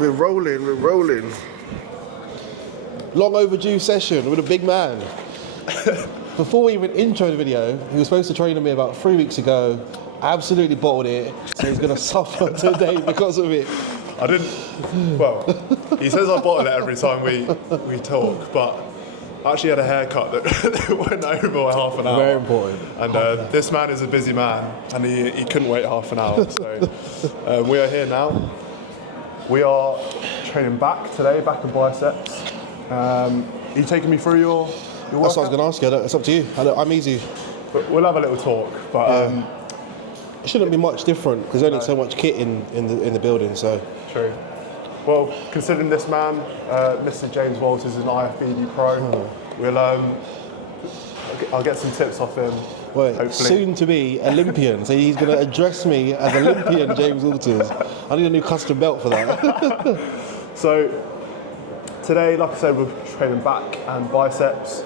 We're rolling. Long overdue session with a big man. Before we even intro the video, he was supposed to train on me about 3 weeks ago. Absolutely bottled it, so he's going to suffer today because of it. I didn't. Well, he says I bottle it every time we talk, but I actually had a haircut that went over half an hour. Very important. And this man is a busy man, and he couldn't wait half an hour. So we are here now. We are training back today, back and biceps. Are you taking me through your workout? That's what I was going to ask you. It's up to you. I'm easy. But we'll have a little talk. But it shouldn't be much different because there's only so much kit in the building. So true. Well, considering this man, Mr. James Walters, is an Ifbb pro, I'll get some tips off him. Wait, hopefully. soon to be Olympian. So he's going to address me as Olympian James Walters. I need a new custom belt for that. So today, like I said, we're training back and biceps,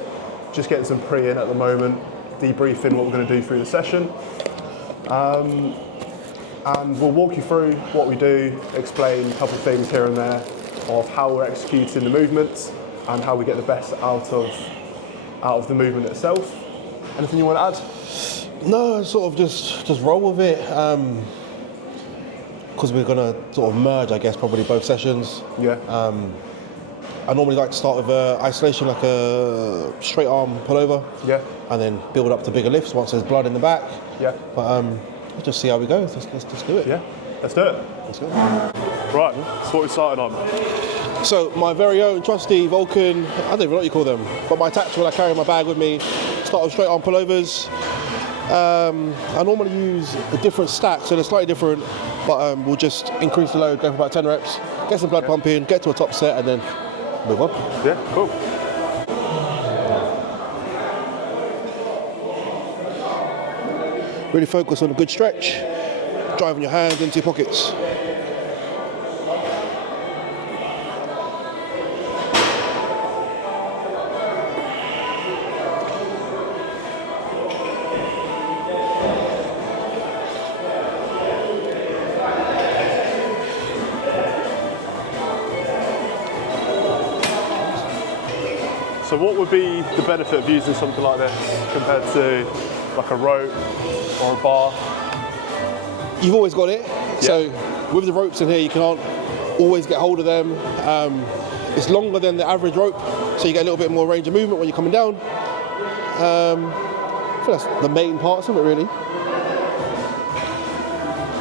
just getting some pre in at the moment, debriefing what we're going to do through the session. And we'll walk you through what we do, explain a couple of things here and there of how we're executing the movements and how we get the best out of the movement itself. Anything you want to add? No, sort of just roll with it. Because we're going to sort of merge, I guess, probably both sessions. Yeah. I normally like to start with isolation, like a straight arm pullover. Yeah. And then build up to bigger lifts once there's blood in the back. Yeah. But let's just see how we go. Let's do it. Yeah. Let's do it. Let's go. Right. So what we started on? So my very own trusty Vulcan, I don't even know what you call them, but my tactical I carry in my bag with me. Start with straight arm pullovers. I normally use a different stack, so they're slightly different, but we'll just increase the load, go for about 10 reps, get some blood pumping, get to a top set, and then move on. Yeah, cool. Really focus on a good stretch, driving your hands into your pockets. So what would be the benefit of using something like this compared to like a rope or a bar? You've always got it. Yeah. So with the ropes in here, you can't always get hold of them. It's longer than the average rope, so you get a little bit more range of movement when you're coming down. I think that's the main parts of it, really.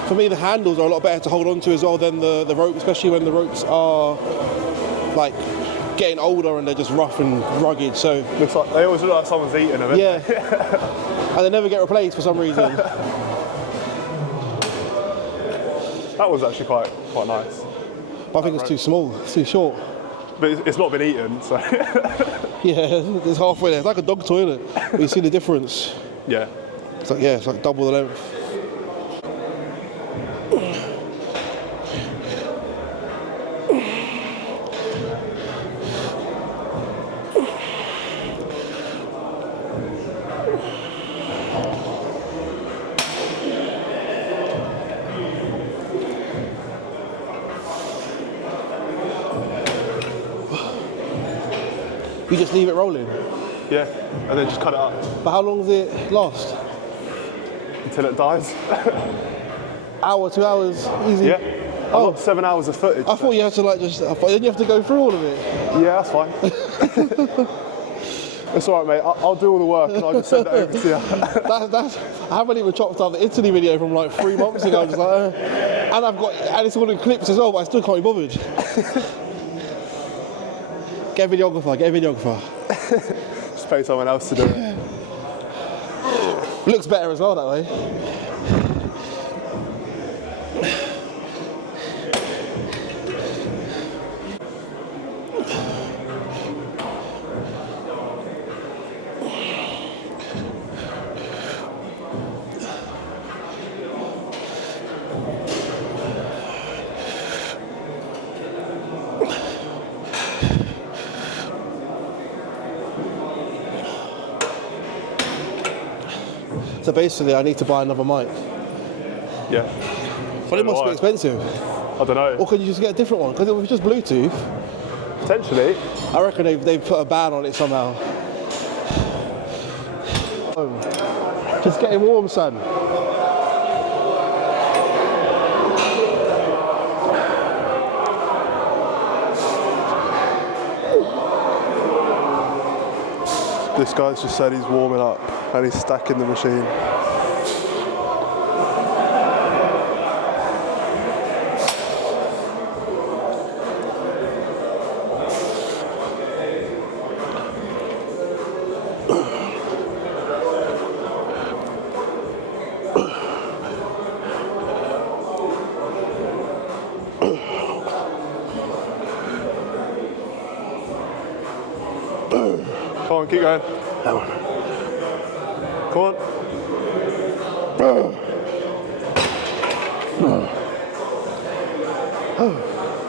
For me, the handles are a lot better to hold on to as well than the rope, especially when the ropes are like getting older and they're just rough and rugged. So Looks like they always look like someone's eating them. yeah, and they never get replaced for some reason. That was actually quite nice. But I think it's too small, it's too short. But it's not been eaten, so Yeah, it's halfway there. It's like a dog toilet. But you see the difference. yeah. It's like double the length. You just leave it rolling. Yeah, and then just cut it up But how long does it last? until it dies. Hour, 2 hours, easy. Yeah. Oh. I've got 7 hours of footage. I thought you had to then you have to go through all of it. Yeah, that's fine. It's all right, mate. I'll do all the work and I'll just send it over to you. I haven't even chopped up the Italy video from like 3 months ago. I'm just like, and it's all in clips as well, but I still can't be bothered. Get a videographer. Just pay someone else to do it. Looks better as well that way. So basically, I need to buy another mic. Yeah. But it must be expensive. I I don't know. Or can you just get a different one? Because if it's just Bluetooth, Potentially. I reckon they've put a ban on it somehow. Just getting warm, son. This guy's just said he's warming up and he's stacking the machine. Come on, keep going. Come on.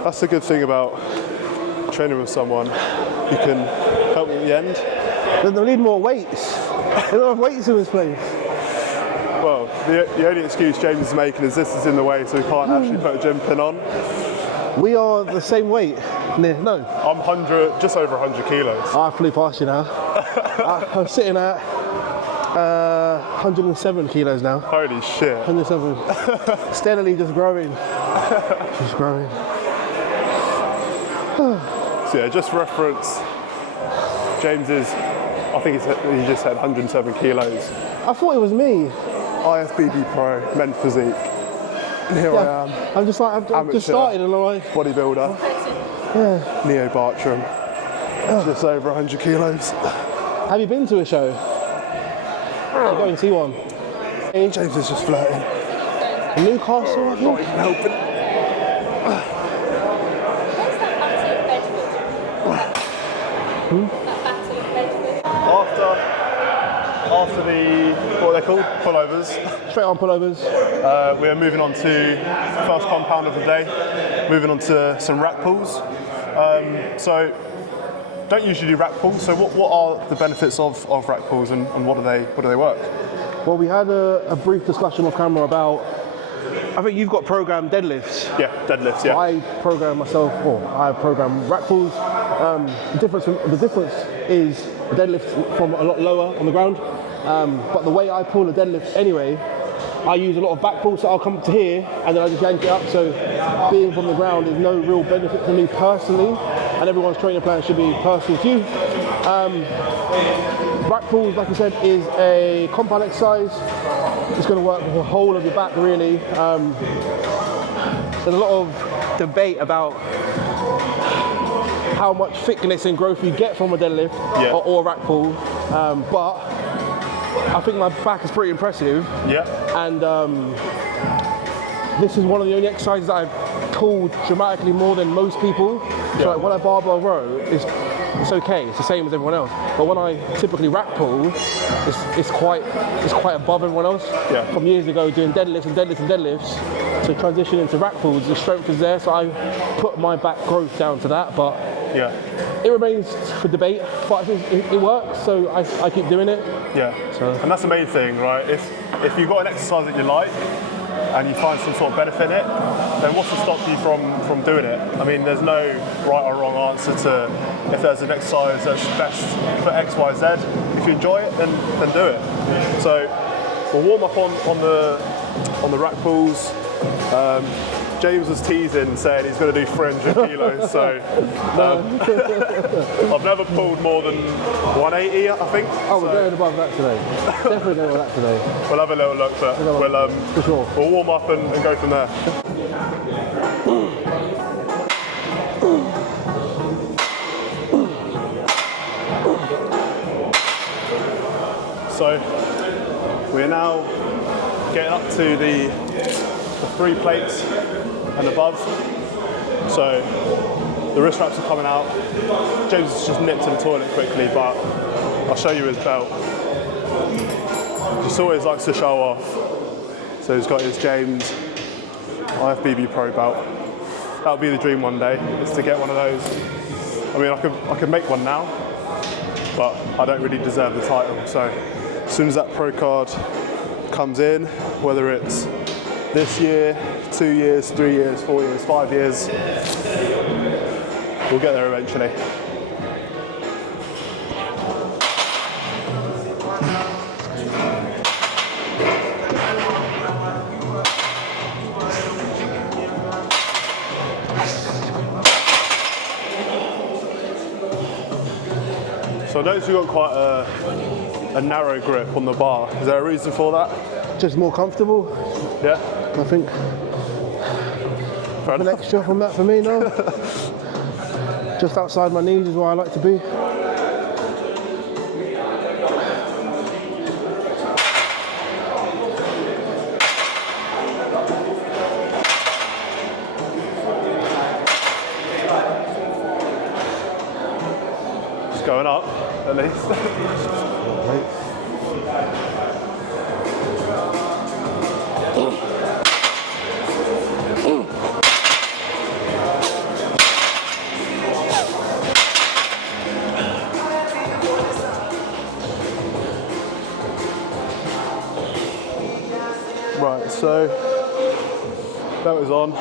That's the good thing about training with someone. You can help you at the end. They need more weights. They don't have weights in this place. Well, the only excuse James is making is this is in the way, so he can't actually put a gym pin on. We are the same weight. No. I'm just over 100 kilos. I flew past you now. I'm sitting at 107 kilos now. Holy shit. 107. Steadily just growing. Just growing. So yeah, just reference James's, I think he just said 107 kilos. I thought it was me. Ifbb Pro, men's physique. And here I am. I'm just like, I've just started and I'm like, bodybuilder. yeah. Neo Bartram. Just over 100 kilos. Have you been to a show? So go and see one. James is just flirting. Newcastle, I think. Not even helping. After the, what are they called? Pullovers. Straight on pullovers. We're moving on to the first compound of the day. Moving on to some rack pulls. So, don't usually do rack pulls. So, what are the benefits of rack pulls and what do they work? Well, we had a brief discussion off camera about, I think you've got programmed deadlifts. Yeah, deadlifts, yeah. I program myself, or I program rack pulls. The difference is the deadlift from a lot lower on the ground. But the way I pull a deadlift anyway, I use a lot of back pull, so I'll come to here and then I just yank it up. So being from the ground is no real benefit for me personally, and everyone's training plan should be personal to you. Back pulls, like I said, is a compound exercise. It's going to work the whole of your back, really. There's a lot of debate about how much thickness and growth you get from a deadlift or a rack pull, but I think my back is pretty impressive. Yeah. And this is one of the only exercises that I've pulled dramatically more than most people. So like when I barbell row, it's okay. It's the same as everyone else. But when I typically rack pull, it's quite above everyone else. Yeah. From years ago doing deadlifts to transition into rack pulls, the strength is there. So I put my back growth down to that, but it remains for debate. But it works, so I keep doing it. Yeah. So. And that's the main thing, right? If you've got an exercise that you like, and you find some sort of benefit in it, then what's to stop you from doing it? I mean, there's no right or wrong answer to if there's an exercise that's best for X, Y, Z. If you enjoy it, then do it. So we'll warm up on the rack pulls. James was teasing, saying he's going to do 300 kilos, so I've never pulled more than 180, I think. Oh, we're going above that today. Definitely going above that today. We'll have a little look, but for sure. We'll warm up and go from there. So we're now getting up to the 3 plates and above. So the wrist wraps are coming out. James has just nipped to the toilet quickly, but I'll show you his belt. Just always likes to show off. So he's got his James Ifbb Pro belt. That'll be the dream one day, is to get one of those. I mean, I could make one now, but I don't really deserve the title. So as soon as that pro card comes in, whether it's this year, 2 years, 3 years, 4 years, 5 years. We'll get there eventually. So I noticed you've got quite a narrow grip on the bar. Is there a reason for that? Just more comfortable, Yeah? I think. Fair An enough. extra from that for me, no? Just outside my knees is where I like to be. Just going up, at least. Right, so that was on.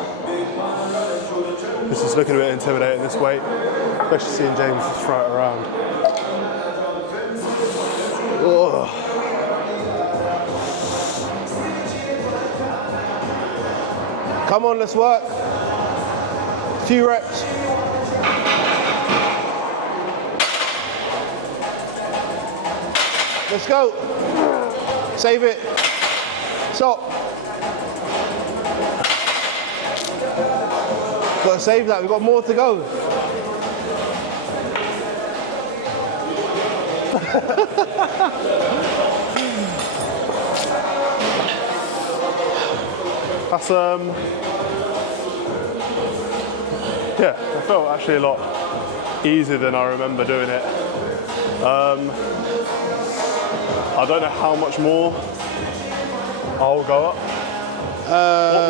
This is looking a bit intimidating, this weight, especially seeing James just throw it around. Ugh. Come on, let's work. Few reps. Let's go. Save it. Stop. Gotta save that, we've got more to go. That's yeah, it felt actually a lot easier than I remember doing it. I don't know how much more I'll go up.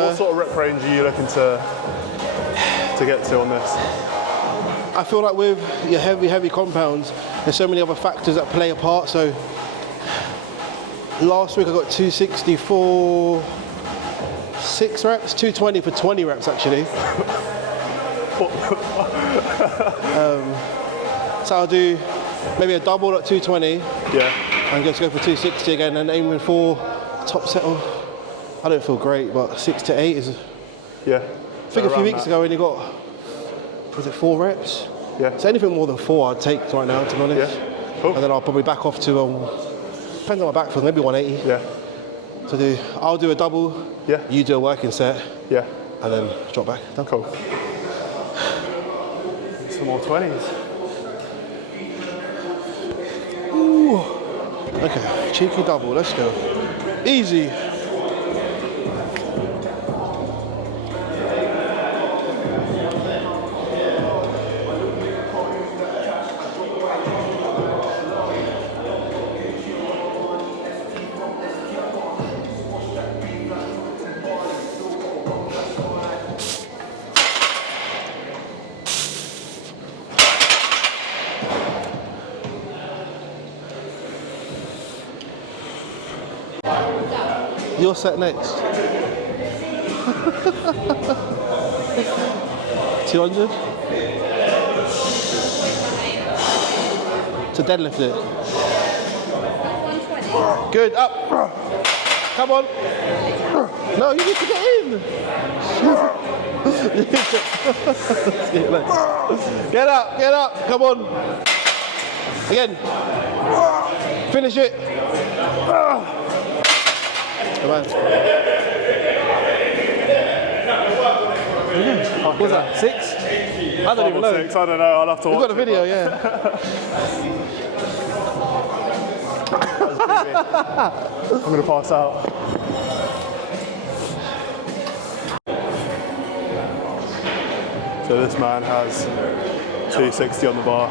What sort of rep range are you looking to get to on this? I feel like with your heavy compounds, there's so many other factors that play a part. So last week I got 264, 6 reps, 220 for 20 reps actually. So I'll do maybe a double at 220. Yeah. And just go for 260 again and aiming for top set of, I don't feel great, but 6 to 8 is, Yeah. I think a few weeks ago when you got, was it 4 reps? Yeah. So anything more than 4 I'd take right now, to be honest. Yeah. Cool. And then I'll probably back off to, depends on my back foot, maybe 180. Yeah. So I'll do a double, Yeah. you do a working set, Yeah. and then drop back. Done. Cool. Some more 20s. Ooh. Okay, cheeky double, let's go. Easy. You're set next. 200? To deadlift it. 120. Good, up. Come on. No, you need to get in. Get up, come on. Again. Finish it. Come on. What was that, 6? I don't even know. 6, I don't know, I'll have to watch We've got a it, video, but- yeah. I'm going to pass out. So this man has 260 on the bar.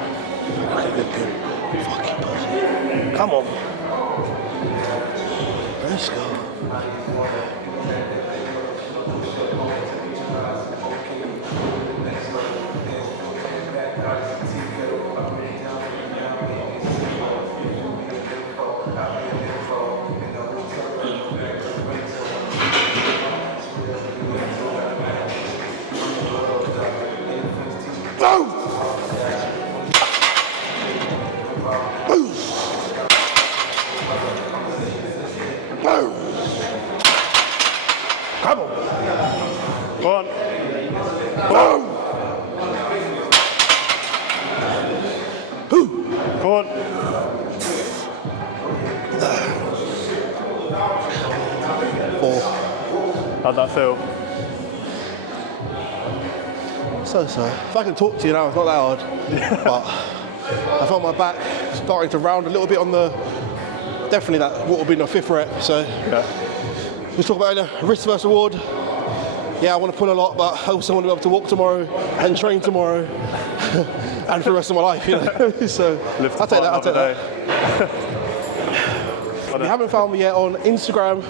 Come on. Let's go. Come on. Go on. Go on. Four. How'd that feel? So. If I can talk to you now, it's not that hard. But I felt my back starting to round a little bit on the, definitely that what will be the 5th rep. So Yeah. we talk about the wrist versus award. Yeah, I want to pull a lot, but I also want to be able to walk tomorrow and train tomorrow and for the rest of my life, you know. So I'll take that. If you haven't found me yet on Instagram,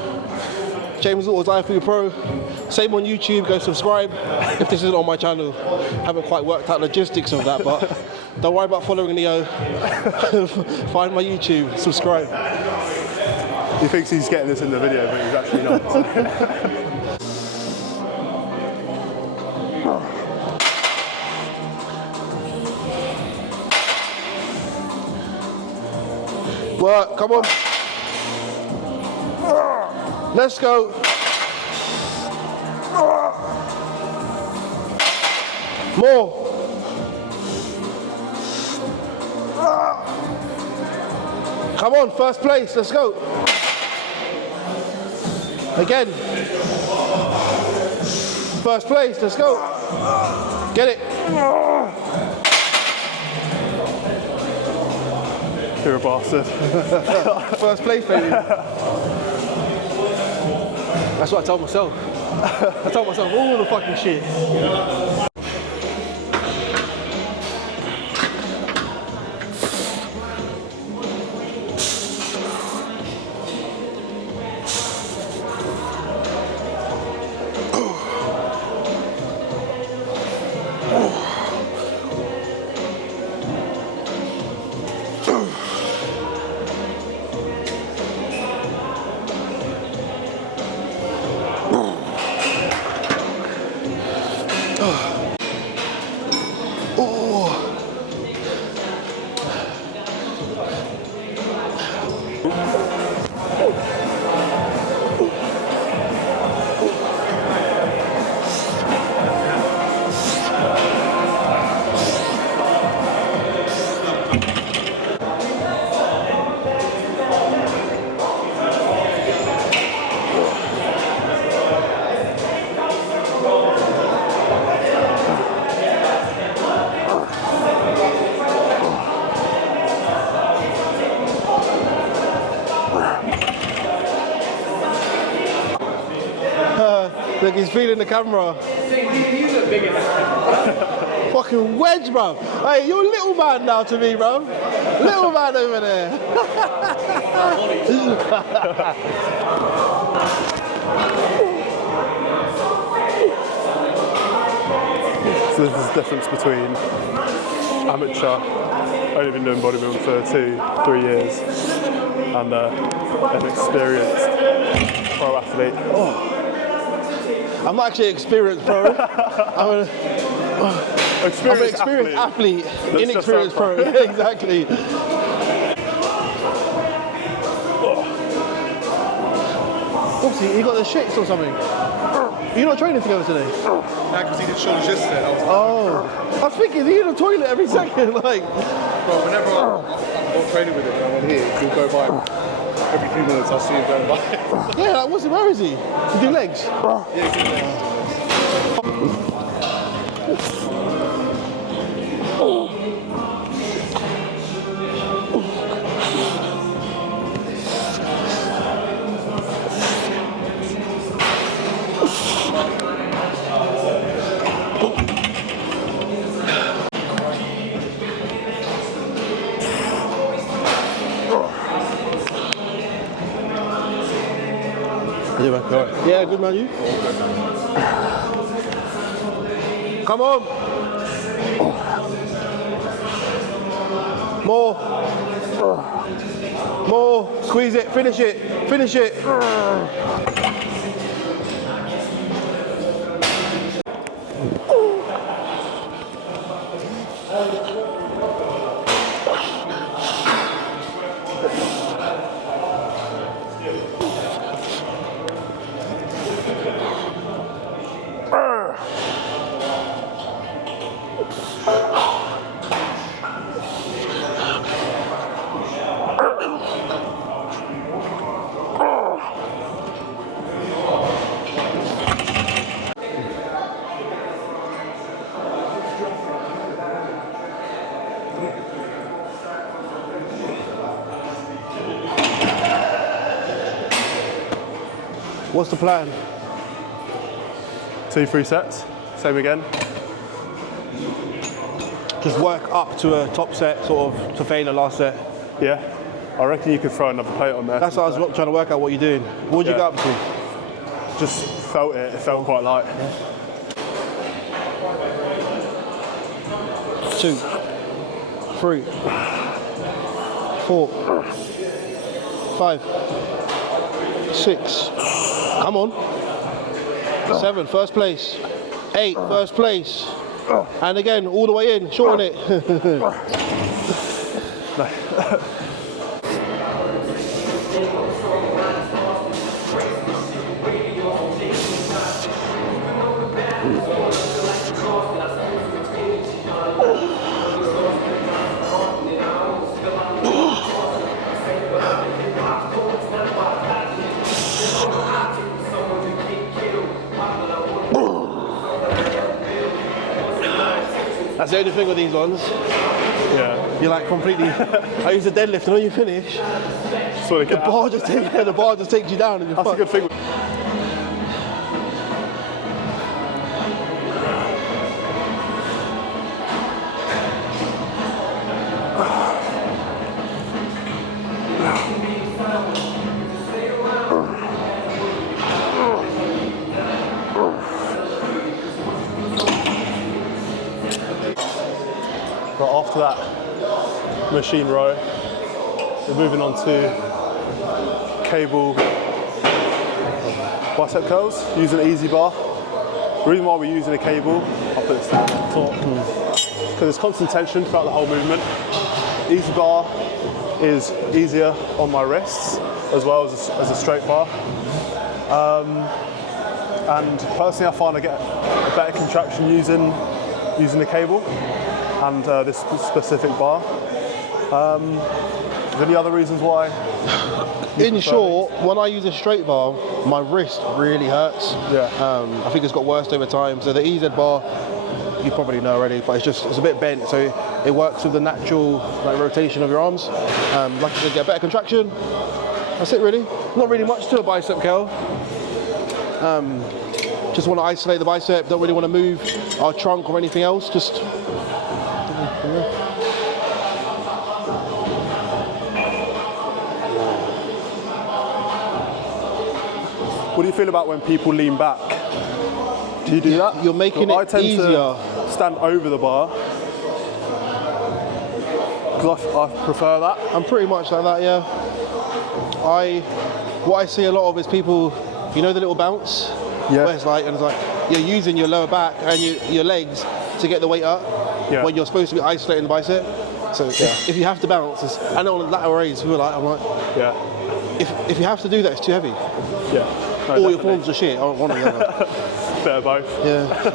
James Waters Ifbb Pro. Same on YouTube, go subscribe if this isn't on my channel. Haven't quite worked out logistics of that, but don't worry about following Neo. Find my YouTube, subscribe. He thinks he's getting this in the video, but he's actually not. Work, come on. Let's go. More. Come on, first place, let's go. Again. First place, let's go. Get it. You're a bastard. First place, baby. That's what I told myself. I told myself all the fucking shit. Look, he's feeling the camera. Fucking wedge, bro. Hey, you're a little man now to me, bro. Little man over there. So this is the difference between amateur, only been doing bodybuilding for 2-3 years, and an experienced pro athlete. Oh. I'm not actually experienced pro. I'm an experienced athlete. Inexperienced pro. Yeah, exactly. Oopsie, you got the shits or something? You're not training together today? No, because he did shoulders yesterday. I was thinking, he's in the toilet every second, like. Bro, whenever I'm training with him and I'm here, he'll go by every few minutes. I'll see him going by. Yeah, like, where is he? You do legs? Yeah, he's doing legs. Yeah, good man, you? Come on. More. More. Squeeze it. Finish it. Finish it. What's the plan? 2-3 sets, same again. Just work up to a top set, sort of, to fail the last set. Yeah, I reckon you could throw another plate on there. That's what I was trying to work out what you're doing. What did you Yeah. get up to? Just felt it, it felt quite light. 2, 3, 4, 5, 6. Come on. 7, first place. 8, first place. And again, all the way in, shorten it. That's the only thing with these ones. Yeah, You're like completely. I use the deadlift, and when you finish, sort of the get bar just takes you down, and you're That's a fucked. good thing. But after that machine row, we're moving on to cable bicep curls using an easy bar. The reason why we're using a cable, I'll put this down on top, because there's constant tension throughout the whole movement. Easy bar is easier on my wrists as well as a straight bar. And personally, I find I get a better contraction using the cable and this specific bar. Is there any other reasons why? In short, when I use a straight bar, my wrist really hurts. Yeah. I think it's got worse over time. So the EZ bar, you probably know already, but it's a bit bent, so it works with the natural rotation of your arms. Like I said, get a better contraction. That's it really. Not really much to a bicep curl. Just want to isolate the bicep. Don't really want to move our trunk or anything else. Just. What do you feel about when people lean back? Do you do that? You're making I it tend easier. to stand over the bar because I prefer that. I'm pretty much like that, yeah. What I see a lot of is people, you know, the little bounce. Yeah. Where it's like you're using your lower back and your legs to get the weight up. Yeah. When you're supposed to be isolating the bicep. So if you have to bounce, I know on lateral raise, I'm like, Yeah. if you have to do that, it's too heavy. Yeah. No, All your definitely. forms are shit. I want one or the other. Bit of both. Yeah. So.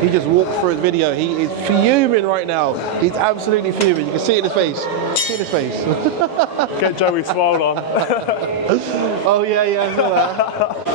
He just walked through his video. He is fuming right now. He's absolutely fuming. You can see it in his face. See it in his face. Get Joey smiled on. Oh yeah, I saw that.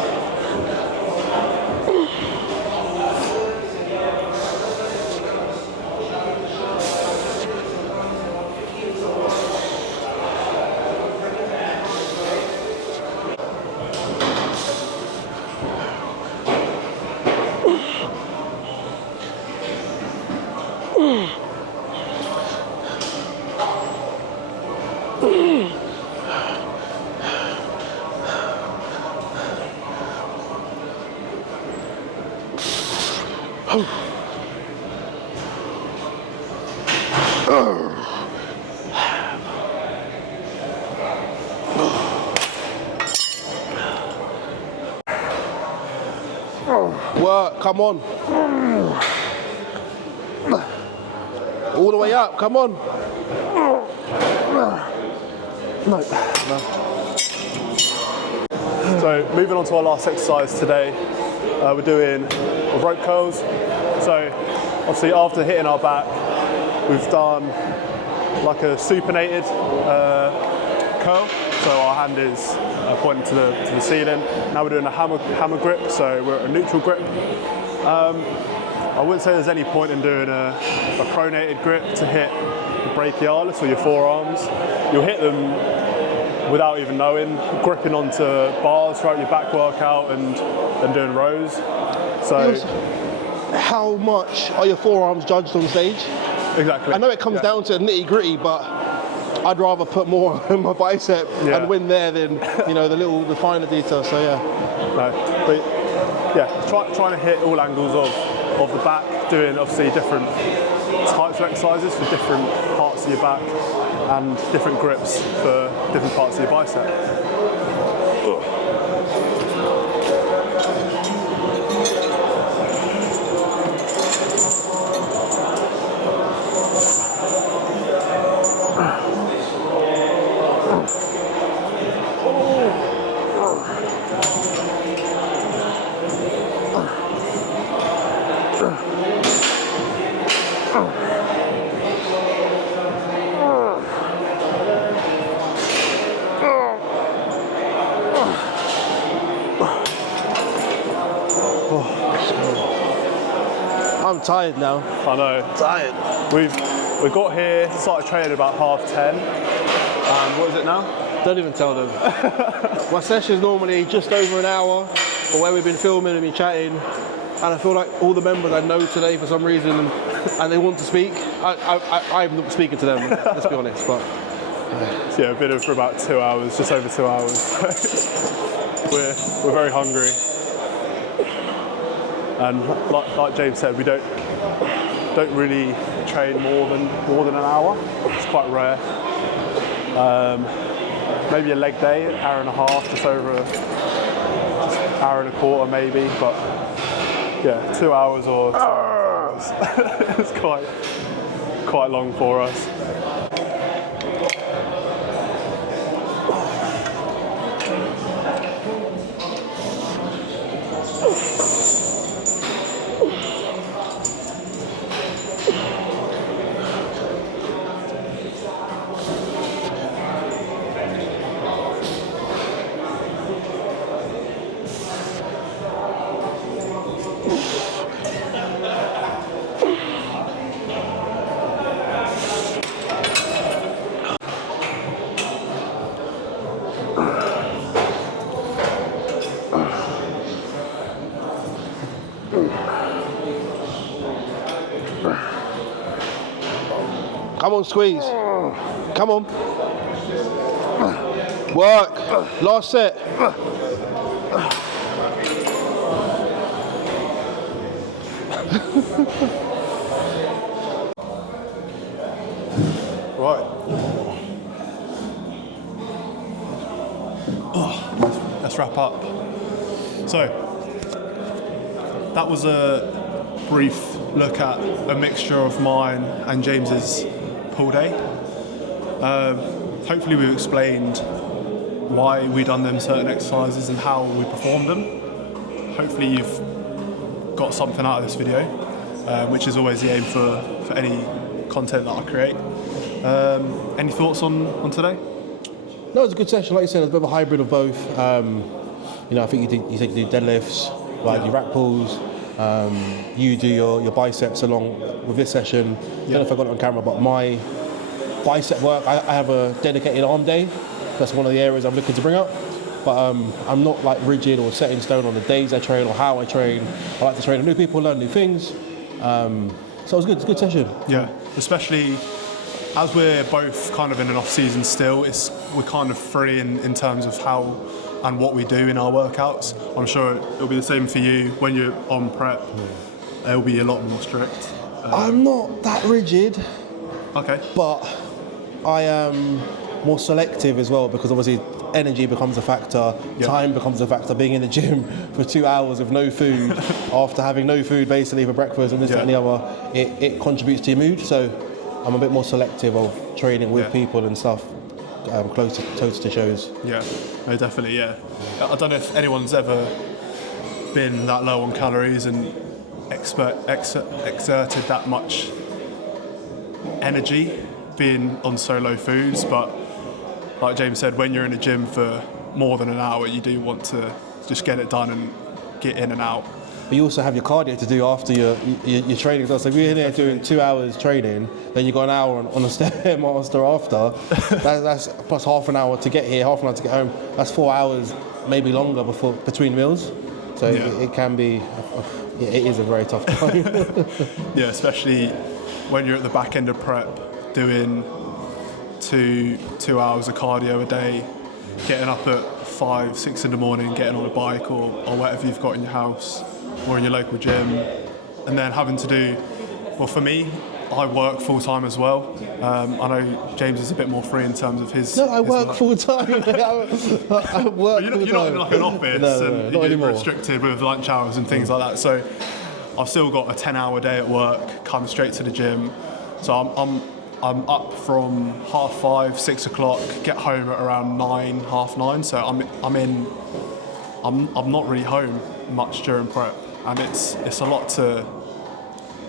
Work, come on. All the way up, come on. No. So moving on to our last exercise today, we're doing rope curls. So obviously after hitting our back, we've done like a supinated curl. So our hand is pointing to the ceiling. Now we're doing a hammer grip, so we're at a neutral grip. I wouldn't say there's any point in doing a pronated grip to hit the brachialis or your forearms. You'll hit them without even knowing, gripping onto bars throughout your back workout and doing rows. So, how much are your forearms judged on stage? Exactly. I know it comes down to nitty gritty, but I'd rather put more on my bicep and win there than the finer details. So yeah. No, but yeah, trying to hit all angles of the back, doing obviously different types of exercises for different parts of your back and different grips for different parts of your bicep. I'm tired now. I know. Tired. We got here, started training about 10:30, and what is it now? Don't even tell them. My session's normally just over an hour, but where we've been filming and been chatting, and I feel like all the members I know today for some reason, and they want to speak. I'm not speaking to them, let's be honest. But So yeah, we've been in for about 2 hours, just over 2 hours. we're very hungry, and like James said, we don't really train more than an hour. It's quite rare. Maybe a leg day, an hour and a half, just over an hour and a quarter maybe, but yeah, 2 hours or 2 hours. It's quite long for us. come on, squeeze. Come on. Work. Last set. Right. Let's wrap up. So, that was a brief look at a mixture of mine and James's pull day. Hopefully we've explained why we done them certain exercises and how we performed them. Hopefully you've got something out of this video, which is always the aim for any content that I create. Any thoughts on today? No, it was a good session. Like you said, it was a bit of a hybrid of both. I think you said you did deadlifts, like your rack pulls. You do your biceps along with this session. I don't know if I got it on camera, but my bicep work, I have a dedicated arm day. That's one of the areas I'm looking to bring up. But I'm not like rigid or set in stone on the days I train or how I train. I like to train with new people, learn new things. So it was good. It's a good session. Yeah, especially as we're both kind of in an off season still. We're kind of free in terms of how and what we do in our workouts. I'm sure it'll be the same for you when you're on prep. they'll be a lot more strict. I'm not that rigid, Okay. but I am more selective as well, because obviously energy becomes a factor, time becomes a factor. Being in the gym for 2 hours with no food, after having no food basically for breakfast and this that, and the other, it contributes to your mood. So I'm a bit more selective of training with people and stuff, close to shows. Yeah, no, definitely, yeah. I don't know if anyone's ever been that low on calories and exerted that much energy being on so low foods, but like James said, when you're in a gym for more than an hour, you do want to just get it done and get in and out. But you also have your cardio to do after your training. So if you're in there doing 2 hours training, then you got an hour on a Stairmaster after. That's plus half an hour to get here, half an hour to get home. That's 4 hours, maybe longer between meals. So it can be, it is a very tough time. Yeah, especially when you're at the back end of prep, doing two hours of cardio a day, getting up at 5, 6 in the morning, getting on a bike or whatever you've got in your house or in your local gym, and then having to do, well, for me, I work full time as well. I know James is a bit more free in terms of his. No, I work life. full time. I work full time. You're not in like an office and not you're anymore. restricted with lunch hours and things like that. So I've still got a 10-hour day at work, come straight to the gym. So I'm up from 5:30, 6 o'clock, get home at around 9, half 9. So I'm not really home much during prep, and it's a lot to.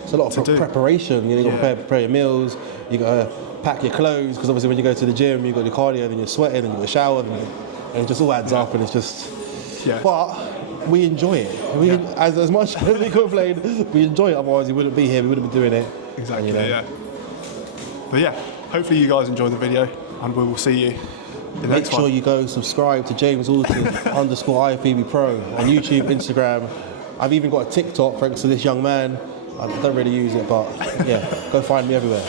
It's a lot of preparation. You got to prepare your meals. You got to pack your clothes, because obviously when you go to the gym, you got your cardio, then you're sweating, and you got a shower, and it just all adds up, and it's just. Yeah. But we enjoy it. As much as we complain, we enjoy it. Otherwise, we wouldn't be here. We wouldn't be doing it. Exactly. Yeah. But yeah, hopefully you guys enjoy the video, and we will see you in the next Make sure one. you go subscribe to James Alton _Ifbb Pro on YouTube, Instagram. I've even got a TikTok thanks to this young man. I don't really use it, but yeah, go find me everywhere.